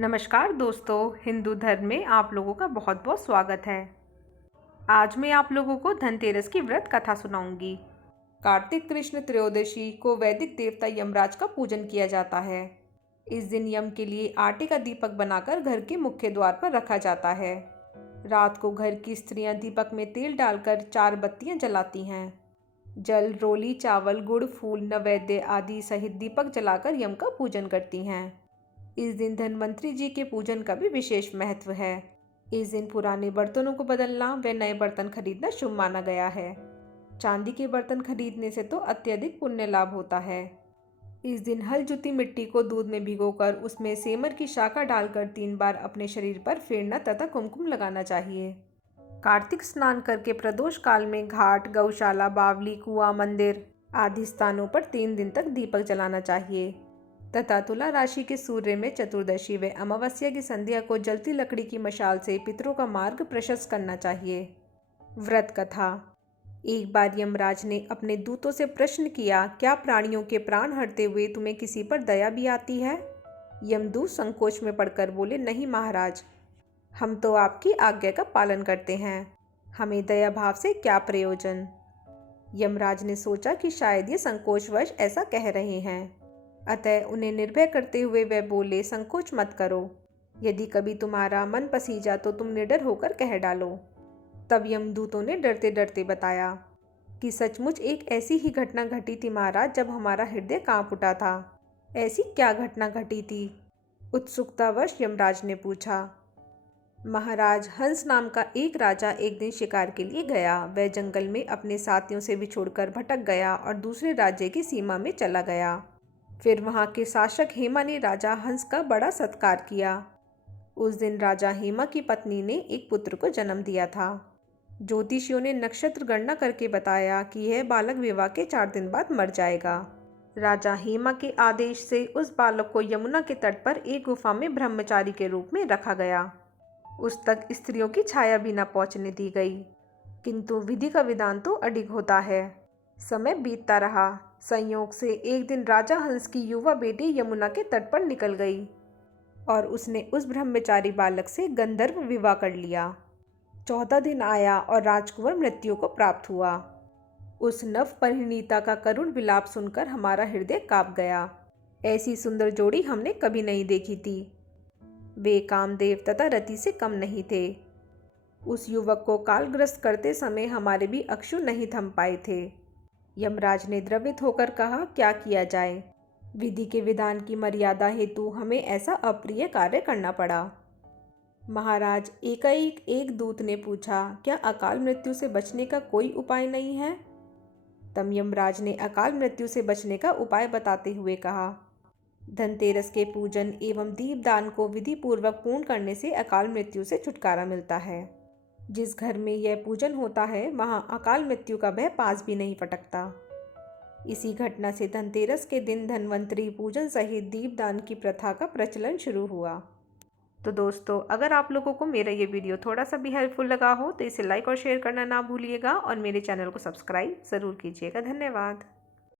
नमस्कार दोस्तों, हिंदू धर्म में आप लोगों का बहुत बहुत स्वागत है। आज मैं आप लोगों को धनतेरस की व्रत कथा सुनाऊंगी। कार्तिक कृष्ण त्रयोदशी को वैदिक देवता यमराज का पूजन किया जाता है। इस दिन यम के लिए आटे का दीपक बनाकर घर के मुख्य द्वार पर रखा जाता है। रात को घर की स्त्रियां दीपक में तेल डालकर 4 बत्तियां जलाती हैं। जल, रोली, चावल, गुड़, फूल, नैवेद्य आदि सहित दीपक जलाकर यम का पूजन करती हैं। इस दिन धन्वंतरी जी के पूजन का भी विशेष महत्व है। इस दिन पुराने बर्तनों को बदलना व नए बर्तन खरीदना शुभ माना गया है। चांदी के बर्तन खरीदने से तो अत्यधिक पुण्य लाभ होता है। इस दिन हल जुती मिट्टी को दूध में भिगोकर उसमें सेमर की शाखा डालकर 3 बार अपने शरीर पर फेरना तथा कुमकुम लगाना चाहिए। कार्तिक स्नान करके प्रदोष काल में घाट, गौशाला, बावली, कुआं, मंदिर आदि स्थानों पर 3 दिन तक दीपक जलाना चाहिए तथा तुला राशि के सूर्य में चतुर्दशी व अमावस्या की संध्या को जलती लकड़ी की मशाल से पितरों का मार्ग प्रशस्त करना चाहिए। व्रत कथा। एक बार यमराज ने अपने दूतों से प्रश्न किया, क्या प्राणियों के प्राण हरते हुए तुम्हें किसी पर दया भी आती है? यमदूत संकोच में पड़कर बोले, नहीं महाराज, हम तो आपकी आज्ञा का पालन करते हैं, हमें दया भाव से क्या प्रयोजन। यमराज ने सोचा कि शायद ये संकोचवश ऐसा कह रहे हैं, अतः उन्हें निर्भय करते हुए वह बोले, संकोच मत करो, यदि कभी तुम्हारा मन पसीजा तो तुम निडर होकर कह डालो। तब यमदूतों ने डरते डरते बताया कि सचमुच एक ऐसी ही घटना घटी थी महाराज, जब हमारा हृदय कांप उठा था। ऐसी क्या घटना घटी थी? उत्सुकतावश यमराज ने पूछा। महाराज, हंस नाम का एक राजा एक दिन शिकार के लिए गया। वह जंगल में अपने साथियों से बिछोड़कर भटक गया और दूसरे राज्य की सीमा में चला गया। फिर वहाँ के शासक हेमा ने राजा हंस का बड़ा सत्कार किया। उस दिन राजा हेमा की पत्नी ने एक पुत्र को जन्म दिया था। ज्योतिषियों ने नक्षत्र गणना करके बताया कि यह बालक विवाह के 4 दिन बाद मर जाएगा। राजा हेमा के आदेश से उस बालक को यमुना के तट पर एक गुफा में ब्रह्मचारी के रूप में रखा गया। उस तक स्त्रियों की छाया भी न पहुँचने दी गई। किंतु विधि का विधान तो अडिग होता है। समय बीतता रहा। संयोग से एक दिन राजा हंस की युवा बेटी यमुना के तट पर निकल गई और उसने उस ब्रह्मचारी बालक से गंधर्व विवाह कर लिया। 14 दिन आया और राजकुंवर मृत्यु को प्राप्त हुआ। उस नव परिणीता का करुण विलाप सुनकर हमारा हृदय कांप गया। ऐसी सुंदर जोड़ी हमने कभी नहीं देखी थी। वे कामदेव तथा रति से कम नहीं थे। उस युवक को कालग्रस्त करते समय हमारे भी अक्षु नहीं थम पाए थे। यमराज ने द्रवित होकर कहा, क्या किया जाए? विधि के विधान की मर्यादा हेतु हमें ऐसा अप्रिय कार्य करना पड़ा। महाराज, एकाएक एक दूत ने पूछा, क्या अकाल मृत्यु से बचने का कोई उपाय नहीं है? तब यमराज ने अकाल मृत्यु से बचने का उपाय बताते हुए कहा, धनतेरस के पूजन एवं दीपदान को विधि पूर्वक पूर्ण करने से अकाल मृत्यु से छुटकारा मिलता है। जिस घर में यह पूजन होता है वहाँ अकाल मृत्यु का भय पास भी नहीं फटकता। इसी घटना से धनतेरस के दिन धन्वंतरी पूजन सहित दीपदान की प्रथा का प्रचलन शुरू हुआ। तो दोस्तों, अगर आप लोगों को मेरा ये वीडियो थोड़ा सा भी हेल्पफुल लगा हो तो इसे लाइक और शेयर करना ना भूलिएगा और मेरे चैनल को सब्सक्राइब ज़रूर कीजिएगा। धन्यवाद।